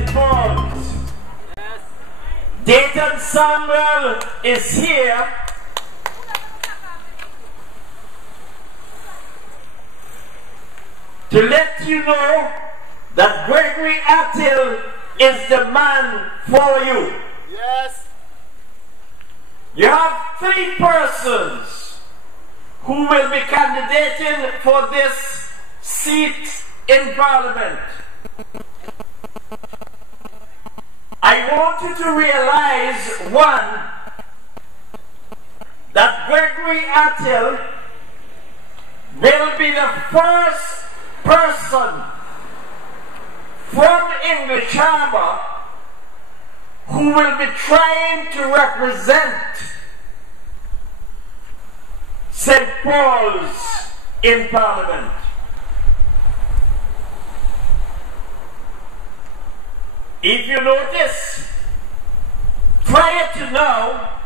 St. Paul's. Yes. Dayton Samuel is here to let you know that Gregory Attil is the man for you. Yes. You have 3 persons who will be candidating for this seat in Parliament. I want you to realize, one, that Gregory Attil will be the first person from English Harbour who will be trying to represent St. Paul's in Parliament. If you notice, prior to now,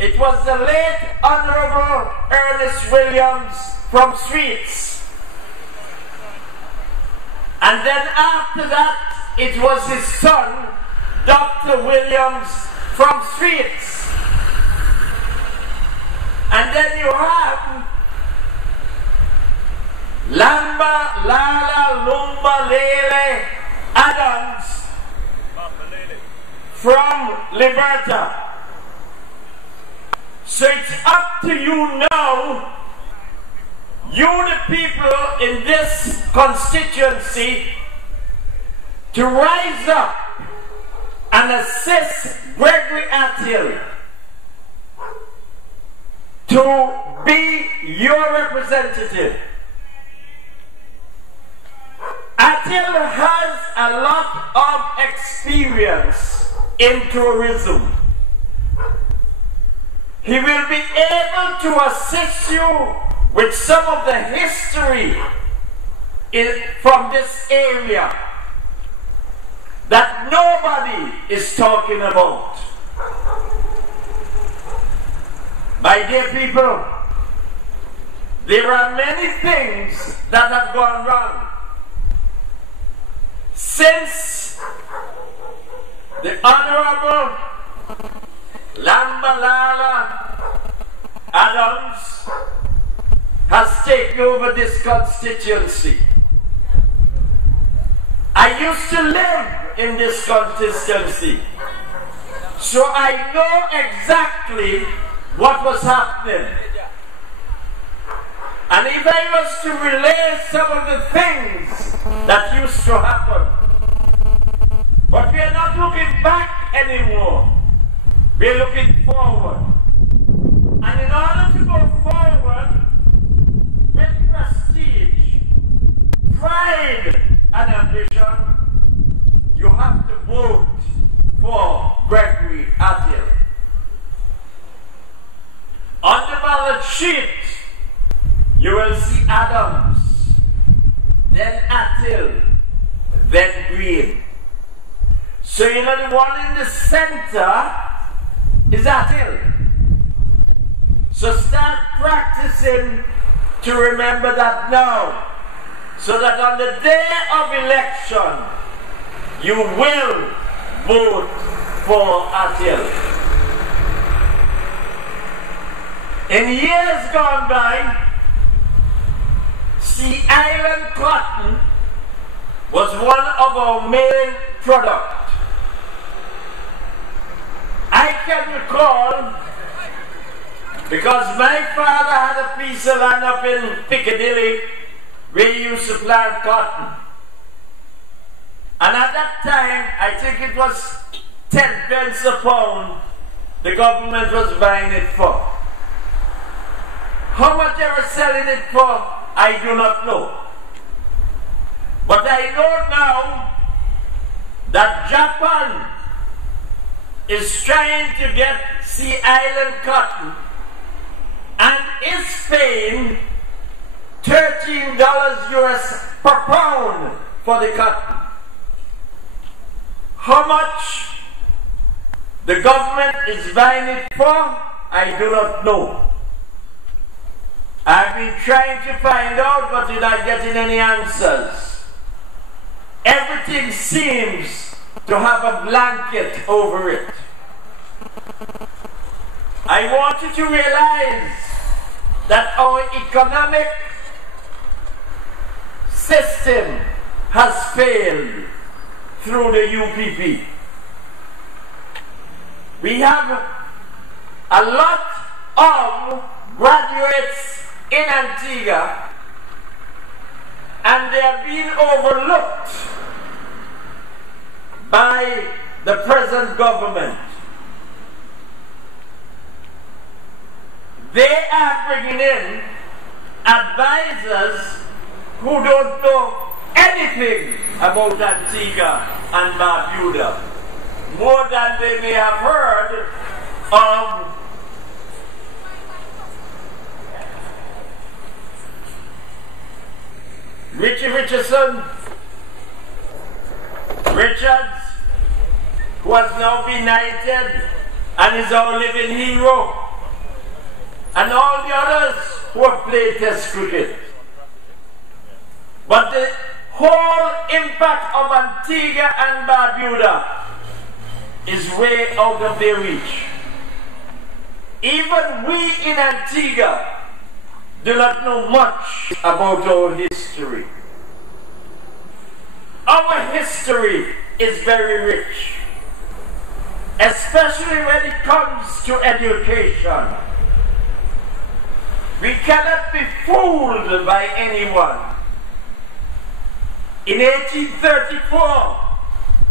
it was the late Honourable Ernest Williams from Streets. And then after that, it was his son, Dr. Williams from Streets. And then you have Lamba, Lala, Lumba, Lele, Adams from Liberta. So it's up to you now, you the people in this constituency, to rise up and assist Gregory Attil to be your representative. Attil has a lot of experience in tourism. He will be able to assist you with some of the history from this area that nobody is talking about. My dear people, there are many things that have gone wrong since the Honourable Lambalala Adams has taken over this constituency. I used to live in this constituency, so I know exactly what was happening. And if I was to relay some of the things that used to happen, but we are not looking back anymore. We are looking forward. And in order to go forward with prestige, pride, and ambition, you have to vote for Gregory Attil. On the ballot sheet, you will see Adams, then Attil, then Green. So you know the one in the center is Attil. So start practicing to remember that now, so that on the day of election, you will vote for Attil. In years gone by, Sea Island cotton was one of our main products. I can recall, because my father had a piece of land up in Piccadilly where he used to plant cotton. And at that time, I think it was 10 pence a pound the government was buying it for. How much they were selling it for, I do not know. But I know now that Japan is trying to get Sea Island cotton and is paying $13 US per pound for the cotton. How much the government is buying it for, I do not know. I've been trying to find out, but without getting any answers. everything seems to have a blanket over it. I want you to realize that our economic system has failed through the UPP. We have a lot of graduates in Antigua, and they are being overlooked by the present government. They are bringing in advisors who don't know anything about Antigua and Barbuda, more than they may have heard of Richards, who has now been knighted and is our living hero, and all the others who have played Test cricket. But the whole impact of Antigua and Barbuda is way out of their reach. Even we in Antigua do not know much about our history. Our history is very rich, especially when it comes to education. We cannot be fooled by anyone. In 1834,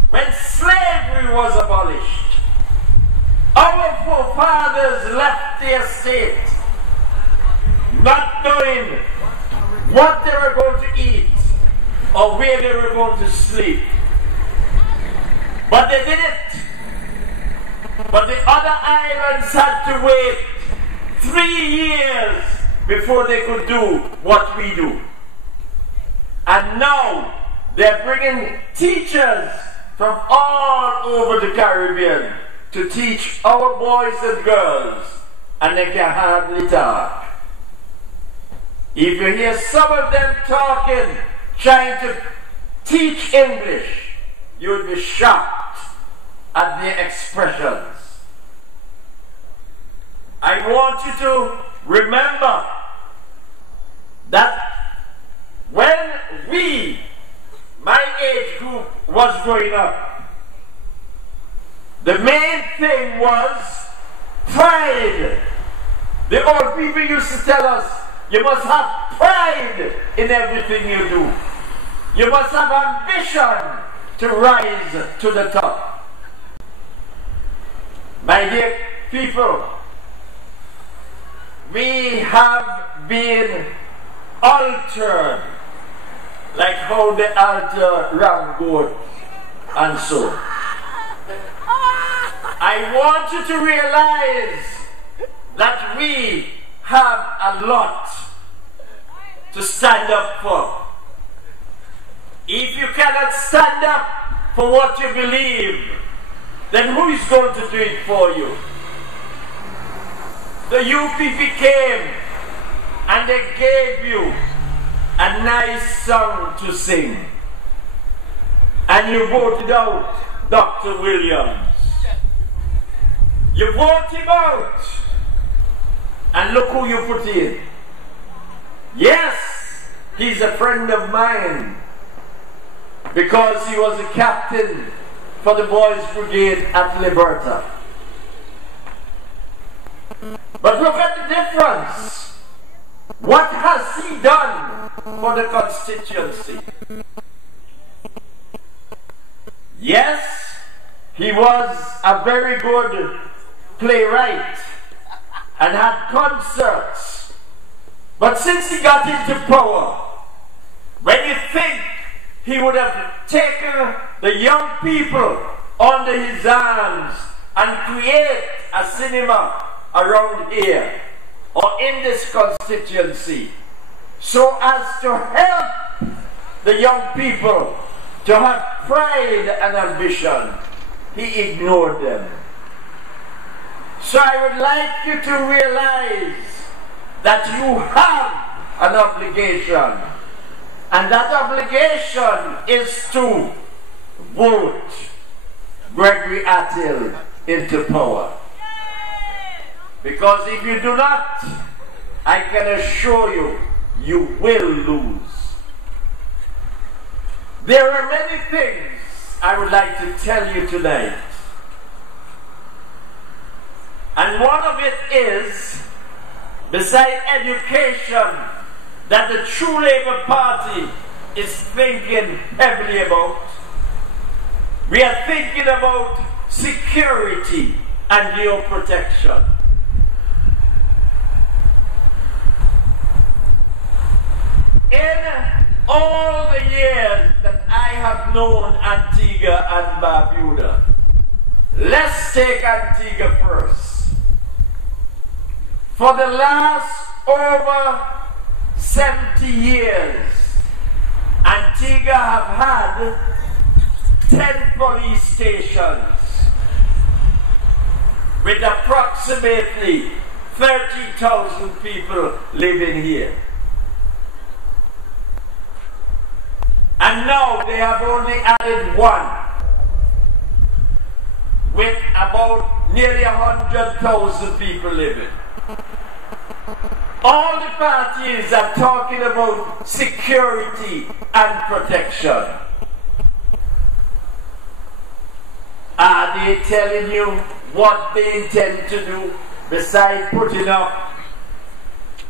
when slavery was abolished, our forefathers left the estate not knowing what they were going to eat or where they were going to sleep. But they did it. But the other islands had to wait 3 years before they could do what we do. And now they're bringing teachers from all over the Caribbean to teach our boys and girls, and they can hardly talk. If you hear some of them talking, trying to teach English, you would be shocked at their expressions. I want you to remember that when we, my age group, was growing up, the main thing was pride. The old people used to tell us, you must have pride in everything you do. You must have ambition to rise to the top. My dear people, we have been altered like how the altar ram goat and so. I want you to realize that we have a lot to stand up for. If you cannot stand up for what you believe, then who is going to do it for you? The UPP came and they gave you a nice song to sing, and you voted out Dr. Williams. You vote him out, and look who you put in. Yes, he's a friend of mine, because he was the captain for the Boys Brigade at Liberta. But look at the difference. What has he done for the constituency? Yes, he was a very good playwright and had concerts. But since he got into power, when you think he would have taken the young people under his arms and create a cinema around here or in this constituency so as to help the young people to have pride and ambition, he ignored them. So I would like you to realize that you have an obligation And that obligation is to vote Gregory Attil into power. Because if you do not, I can assure you, you will lose. There are many things I would like to tell you tonight. And one of it is, beside education, that the True Labour Party is thinking heavily about. We are thinking about security and your protection. In all the years that I have known Antigua and Barbuda, let's take Antigua first. For the last over 70 years, Antigua have had 10 police stations with approximately 30,000 people living here. And now they have only added one with about nearly 100,000 people living. All the parties are talking about security and protection. Are they telling you what they intend to do besides putting up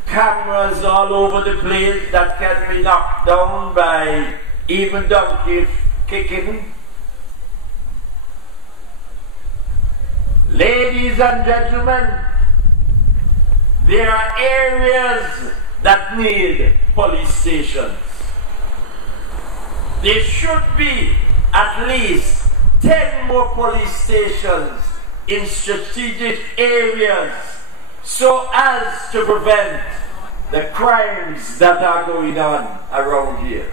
cameras all over the place that can be knocked down by even donkeys kicking? Ladies and gentlemen, there are areas that need police stations. There should be at least 10 more police stations in strategic areas so as to prevent the crimes that are going on around here.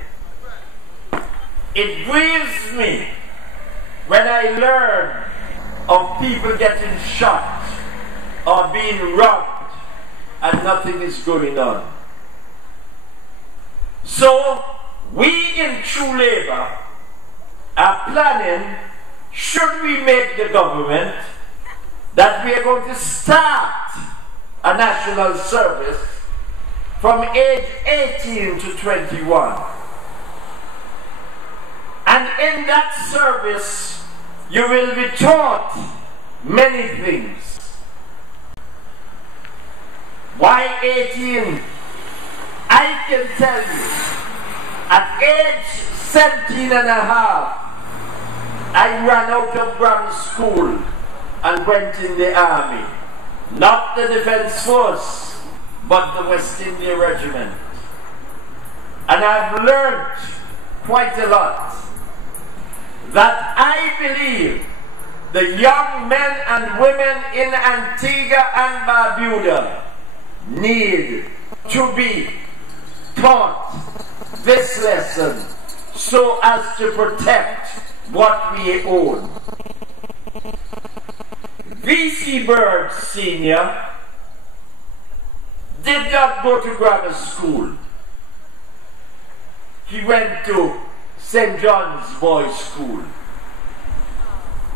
It grieves me when I learn of people getting shot or being robbed and nothing is going on. So, we in True Labour are planning, should we make the government, that we are going to start a national service from age 18 to 21. And in that service, you will be taught many things. Why 18? I can tell you, at age 17 and a half, I ran out of grammar school and went in the army. Not the Defense Force, but the West India Regiment. And I've learned quite a lot. That I believe the young men and women in Antigua and Barbuda need to be taught this lesson so as to protect what we own. V.C. Bird Sr. did not go to grammar school. He went to St. John's Boys' School.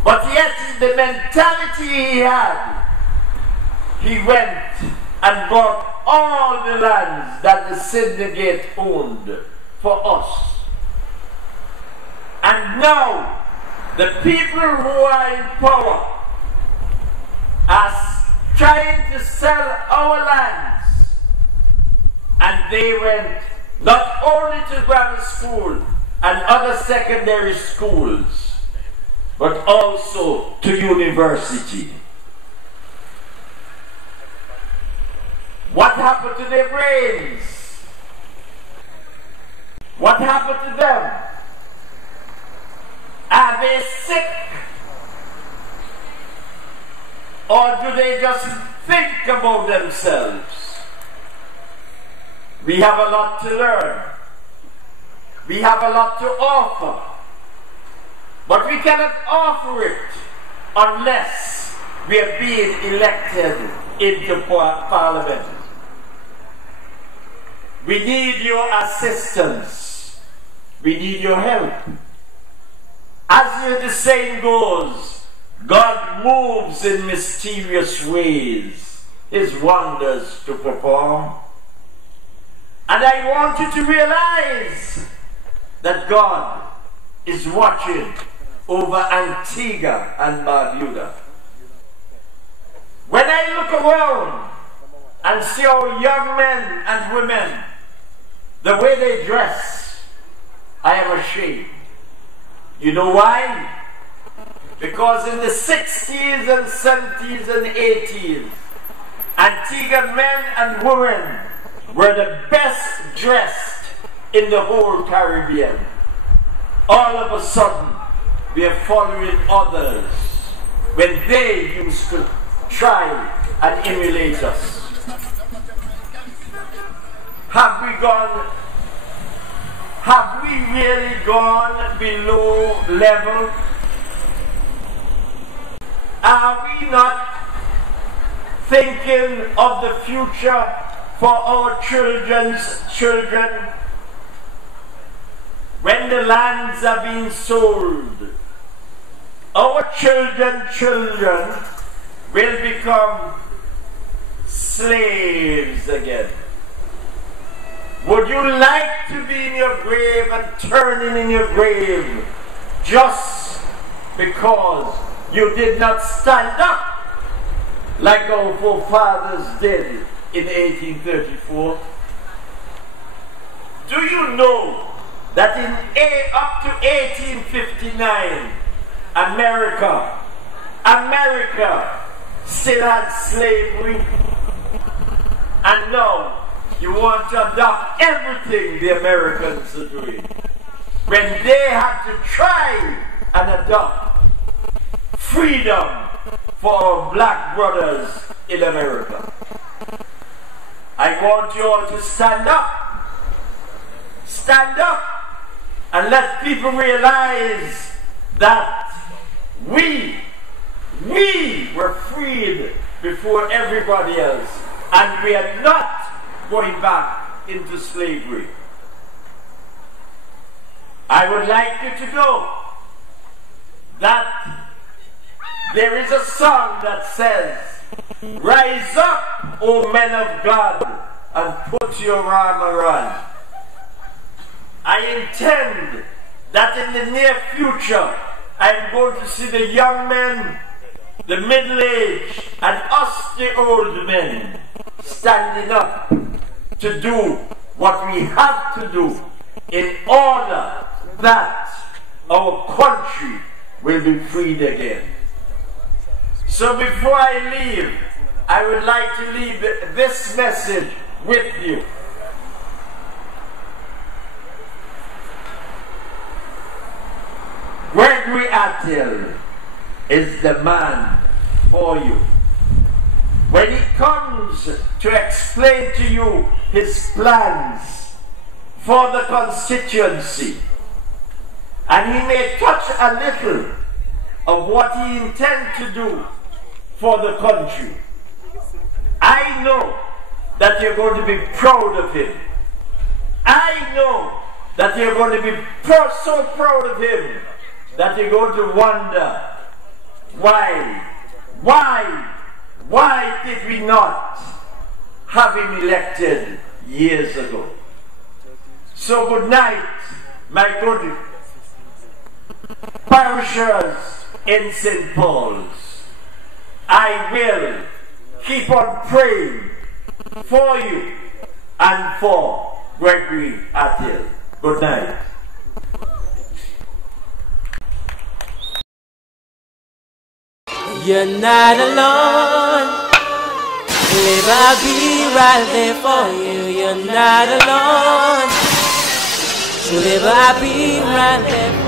But yet, the mentality he had, he went and bought all the lands that the syndicate owned for us. And now, the people who are in power are trying to sell our lands. And they went not only to grammar school and other secondary schools, but also to university. What happened to their brains? What happened to them? Are they sick? Or do they just think about themselves? We have a lot to learn. We have a lot to offer. But we cannot offer it unless we are being elected into Parliament. We need your assistance. We need your help. As the saying goes, God moves in mysterious ways, his wonders to perform. And I want you to realize that God is watching over Antigua and Barbuda. When I look around and see our young men and women, the way they dress, I am ashamed. You know why? Because in the 60s and 70s and 80s, Antigua men and women were the best dressed in the whole Caribbean. All of a sudden, we are following others when they used to try and emulate us. Have we really gone below level? Are we not thinking of the future for our children's children? When the lands are being sold, our children will become slaves again. Would you like to be in your grave and turning in your grave just because you did not stand up like our forefathers did in 1834? Do you know that up to 1859, America still had slavery? And now you want to adopt everything the Americans are doing, when they have to try and adopt freedom for our black brothers in America. I want you all to stand up. Stand up and let people realize that we were freed before everybody else, and we are not going back into slavery. I would like you to know that there is a song that says, "Rise up, O men of God, and put your armor on." I intend that in the near future, I'm going to see the young men, the middle-aged, and us, the old men, standing up to do what we have to do in order that our country will be freed again. So before I leave, I would like to leave this message with you. Gregory Attill is the man for you. When he comes to explain to you his plans for the constituency, and he may touch a little of what he intends to do for the country, I know that you're going to be proud of him. I know that you're going to be so proud of him that you're going to wonder, why did we not have him elected years ago? So good night, my good parishioners in St. Paul's. I will keep on praying for you and for Gregory Attill. Good night. You're not alone. Live, I'll be right there for you. You're not alone. Live, I'll be right there for you.